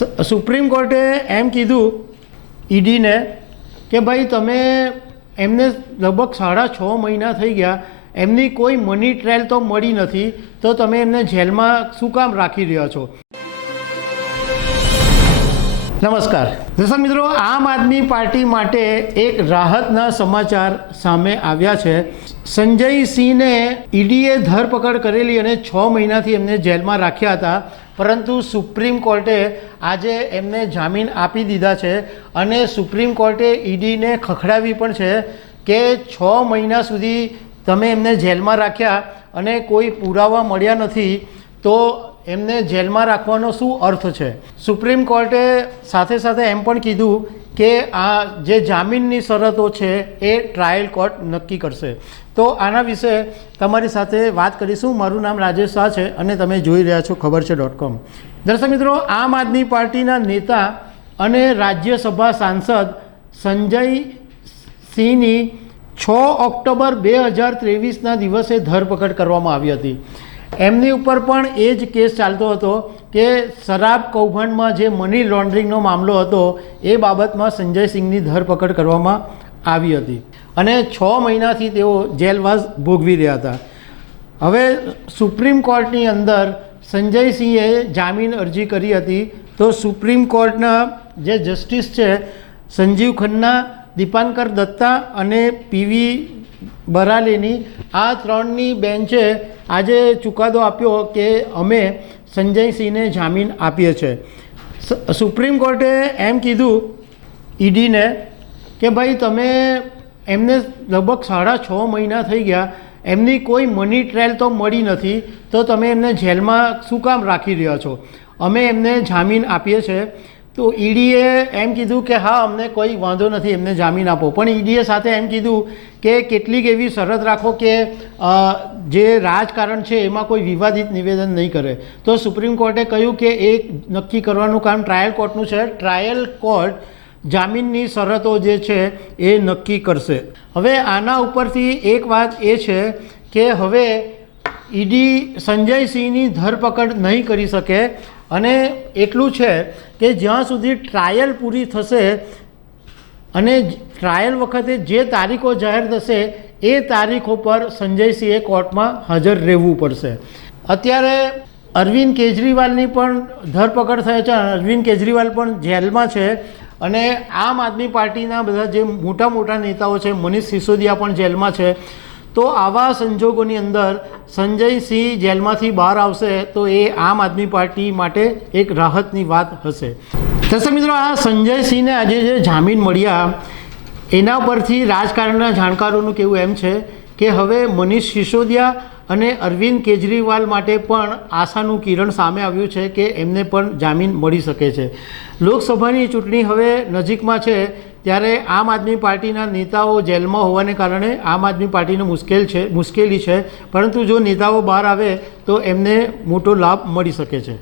Supreme કોર્ટે એમ કીધું ઈડીને કે ભાઈ તમે એમને લગભગ 6.5 મહિના થઈ ગયા, એમની કોઈ મની ટ્રાયલ તો મળી નથી, તો તમે એમને જેલમાં શું કામ રાખી રહ્યા છો? નમસ્કાર દર્શક મિત્રો, આમ આદમી પાર્ટી માટે એક રાહતના સમાચાર સામે આવ્યા છે. સંજય સિંહને ઈડીએ ધરપકડ કરેલી અને 6 મહિનાથી એમને જેલમાં રાખ્યા હતા, પરંતુ સુપ્રીમ કોર્ટે આજે એમને જામીન આપી દીધા છે અને સુપ્રીમ કોર્ટે ઈડીને ખખડાવી પણ છે કે 6 મહિના સુધી તમે એમને જેલમાં રાખ્યા અને કોઈ પુરાવા મળ્યા નથી, તો એમને જેલમાં રાખવાનો શું અર્થ છે? સુપ્રીમ કોર્ટે સાથે સાથે એમ પણ કીધું કે આ જે જામીનની શરતો છે એ ટ્રાયલ કોર્ટ નક્કી કરશે. તો આના વિશે તમારી સાથે વાત કરીશું. મારું નામ રાજેશ શાહ છે અને તમે જોઈ રહ્યા છો ખબર છે.com. દર્શક મિત્રો, આમ આદમી પાર્ટીના નેતા અને રાજ્યસભા સાંસદ સંજય સિંહની 6 ઓક્ટોબર 2023ના દિવસે ધરપકડ કરવામાં આવી હતી. એમની ઉપર પણ એ જ કેસ ચાલતો હતો કે શરાબ કૌભાંડમાં જે મની લોન્ડરિંગનો મામલો હતો એ બાબતમાં સંજય સિંહની ધરપકડ કરવામાં આવી હતી અને 6 મહિનાથી તેઓ જેલવાસ ભોગવી રહ્યા હતા. હવે સુપ્રીમ કોર્ટની અંદર સંજય સિંહે જામીન અરજી કરી હતી, તો સુપ્રીમ કોર્ટના જે જસ્ટિસ છે સંજીવ ખન્ના, દીપાંકર દત્તા અને પીવી બરાલેની, આ 3ની બેન્ચે આજે ચુકાદો આપ્યો કે અમે સંજય સિંહને જામીન આપીએ છીએ. સુપ્રીમ કોર્ટે એમ કીધું ઈડીને કે ભાઈ તમે એમને લગભગ 6.5 મહિના થઈ ગયા, એમની કોઈ મની ટ્રાયલ તો મળી નથી, તો તમે એમને જેલમાં શું કામ રાખી રહ્યા છો? અમે એમને જામીન આપીએ છીએ. તો ઈડીએ એમ કીધું કે હા, અમને કોઈ વાંધો નથી, એમને જામીન આપો. પણ ઈડીએ સાથે એમ કીધું કે કેટલીક એવી શરત રાખો કે જે રાજકારણ છે એમાં કોઈ વિવાદિત નિવેદન નહીં કરે. તો સુપ્રીમ કોર્ટે કહ્યું કે એ નક્કી કરવાનું કામ ટ્રાયલ કોર્ટનું છે. ટ્રાયલ કોર્ટ જામીનની શરતો જે છે એ નક્કી કરશે. હવે આના ઉપરથી એક વાત એ છે કે હવે ઈડી સંજય સિંહની ધરપકડ નહીં કરી શકે અને એટલું છે કે જ્યાં સુધી ટ્રાયલ પૂરી થશે અને ટ્રાયલ વખતે જે તારીખો જાહેર થશે એ તારીખો પર સંજય સિંહે કોર્ટમાં હાજર રહેવું પડશે. અત્યારે અરવિંદ કેજરીવાલની પણ ધરપકડ થઈ છે. અરવિંદ કેજરીવાલ પણ જેલમાં છે અને આમ આદમી પાર્ટીના બધા જે મોટા મોટા નેતાઓ છે, મનીષ સિસોદિયા પણ જેલમાં છે. તો આવા સંજોગોની અંદર સંજય સિંહ જેલમાંથી બહાર આવશે તો એ આમ આદમી પાર્ટી માટે એક રાહતની વાત હશે. દર્શક મિત્રો, આ સંજય સિંહને આજે જે જામીન મળ્યા એના પરથી રાજકારણના જાણકારોનું કહેવું એમ છે કે હવે મનીષ સિસોદિયા અને અરવિંદ કેજરીવાલ માટે પણ આશાનું કિરણ સામે આવ્યું છે કે એમને પણ જામીન મળી શકે છે. લોકસભાની ચૂંટણી હવે નજીકમાં છે, ત્યારે આમ આદમી પાર્ટીના નેતાઓ જેલમાં હોવાને કારણે આમ આદમી પાર્ટીને મુશ્કેલી છે, પરંતુ જો નેતાઓ બહાર આવે તો એમને મોટો લાભ મળી શકે છે.